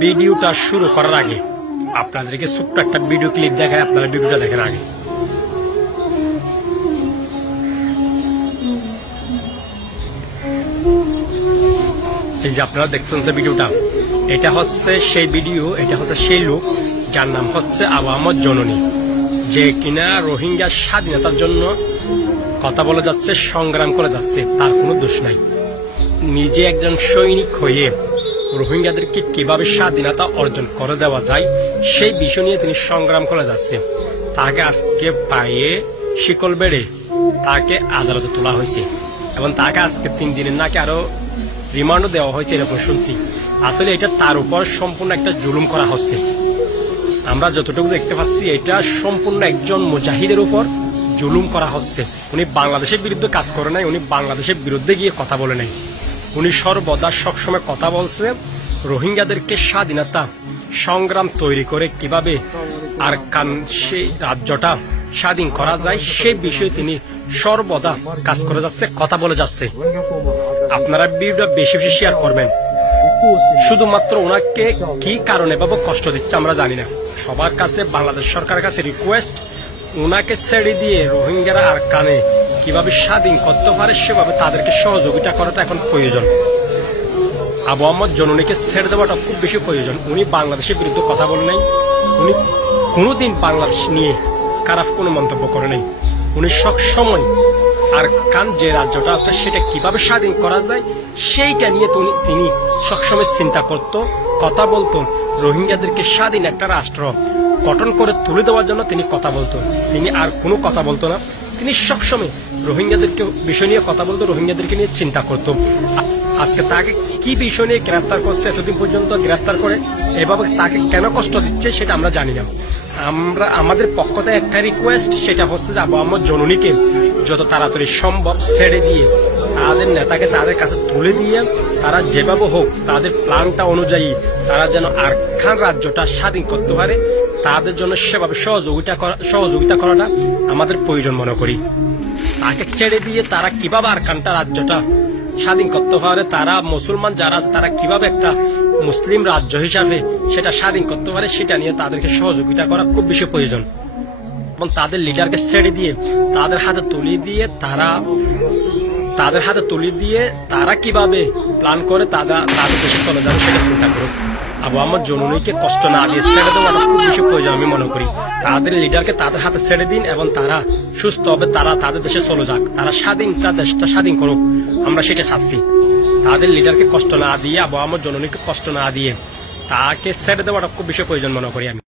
ভিডিওটা শুরু করার আগে আপনাদেরকে ছোট্ট একটা ভিডিও ক্লিপ দেখায়, আপনারা ভিডিওটা দেখেন আগে। এই যে আপনারা দেখছেন যে ভিডিওটা, এটা হচ্ছে সেই ভিডিও, এটা হচ্ছে সেই লোক যার নাম হচ্ছে আবু আহমদ জননী, যে কিনা রোহিঙ্গা স্বাধীনতার জন্য কথা বলে যাচ্ছে, সংগ্রাম করে যাচ্ছে। তার কোনো দোষ নাই। নিজে একজন সৈনিক হয়ে রোহিঙ্গাদেরকে কিভাবে স্বাধীনতা অর্জন করে দেওয়া যায় সেই বিষয় নিয়ে তিনি সংগ্রাম করে যাচ্ছে। তাকে আজকে পায়ে শিকল বেড়ে তাকে আদালতে তোলা হয়েছে এবং তাকে আজকে 3 দিনের নাকি আরো রিমান্ডও দেওয়া হয়েছে, এরকম শুনছি। আসলে এটা তার উপর সম্পূর্ণ একটা জুলুম করা হচ্ছে। আমরা যতটুকু দেখতে পাচ্ছি এটা সম্পূর্ণ একজন মুজাহিদের উপর জুলুম করা হচ্ছে। উনি বাংলাদেশের বিরুদ্ধে কাজ করে নাই, উনি বাংলাদেশের বিরুদ্ধে গিয়ে কথা বলে নাই। উনি সর্বদা সবসময় কথা বলছে রোহিঙ্গাদেরকে স্বাধীনতা সংগ্রাম তৈরি করে কিভাবে আর সেই রাজ্যটা স্বাধীন করা যায় সেই বিষয়ে তিনি সর্বদা কাজ করে যাচ্ছে, কথা বলে যাচ্ছে। আপনারা ভিডিওটা বেশি বেশি শেয়ার করবেন। শুধুমাত্র ওনাকে কি কারণে বাবা কষ্ট দিচ্ছে আমরা জানি না। সবার কাছে, বাংলাদেশ সরকারের কাছে রিকোয়েস্ট, ওনাকে ছেড়ে দিয়ে রোহিঙ্গারা আর কানে কিভাবে স্বাধীন করতে পারে সেভাবে তাদেরকে সহযোগিতা করাটা এখন প্রয়োজন। আবু আহমদ জননীকে ছেড়ে দেওয়াটা খুব বেশি প্রয়োজন। উনি বাংলাদেশের বিরুদ্ধে কথা বলে নাই, উনি কোনোদিন বাংলাদেশ নিয়ে খারাপ কোনো মন্তব্য করে নাই। উনি সবসময় আর কান যে রাজ্যটা আছে সেটা কিভাবে স্বাধীন করা যায় সেইটা নিয়ে তিনি সবসময় চিন্তা করত, কথা বলতো। রোহিঙ্গাদেরকে স্বাধীন একটা রাষ্ট্র গঠন করে তুলে দেওয়ার জন্য তিনি কথা বলতো। তিনি আর কোনো কথা বলতো না। তিনি সবসময় রোহিঙ্গাদেরকে বিষয় নিয়ে কথা বলতো, রোহিঙ্গাদেরকে নিয়ে চিন্তা করত। আজকে তাকে কি বিষয় নিয়ে গ্রেফতার করছে, এতদিন পর্যন্ত গ্রেফতার করে এভাবে তাকে কেন কষ্ট দিচ্ছে সেটা আমরা জানি না। আমাদের পক্ষ থেকে একটা রিকোয়েস্ট, সেটা হচ্ছে আবু আহমদ জননীকে যত তাড়াতাড়ি সম্ভব ছেড়ে দিয়ে তাদের নেতাকে তাদের কাছে তুলে দিয়ে তারা যেভাবে হোক তাদের প্ল্যানটা অনুযায়ী তারা যেন আরকান রাজ্যটা স্বাধীন করতে পারে, তাদের জন্য সেভাবে সহযোগিতা করাটা আমাদের প্রয়োজন মনে করি। তাকে ছেড়ে দিয়ে তারা কিভাবে আরকানটা রাজ্যটা স্বাধীন করতে পারে, তারা মুসলমান যারা আছে তারা কিভাবে একটা মুসলিম রাজ্য হিসাবে সেটা স্বাধীন করতে পারে সেটা নিয়ে তাদেরকে সহযোগিতা করা খুব বেশি প্রয়োজন। এবং তাদের লিডারকে ছেড়ে দিয়ে তাদের হাতে তুলে দিয়ে তারা কিভাবে প্ল্যান করে তাদের দেশে চলে যাবে সেটা চিন্তা করুক। আবু আহমদ জননীকে কষ্ট না দিয়ে ছেড়ে দেওয়াটা খুব বেশি প্রয়োজন আমি মনে করি। তাদের লিডারকে তাদের হাতে ছেড়ে দিন এবং তারা সুস্থ হবে, তারা তাদের দেশে চলে যাক, তারা দেশটা স্বাধীন করুক, আমরা সেটা চাচ্ছি। তাদের লিডারকে কষ্ট না দিয়ে, আবু আহমদ জননীকে কষ্ট না দিয়ে তাকে ছেড়ে দেওয়াটা খুব বেশি প্রয়োজন মনে করি আমি।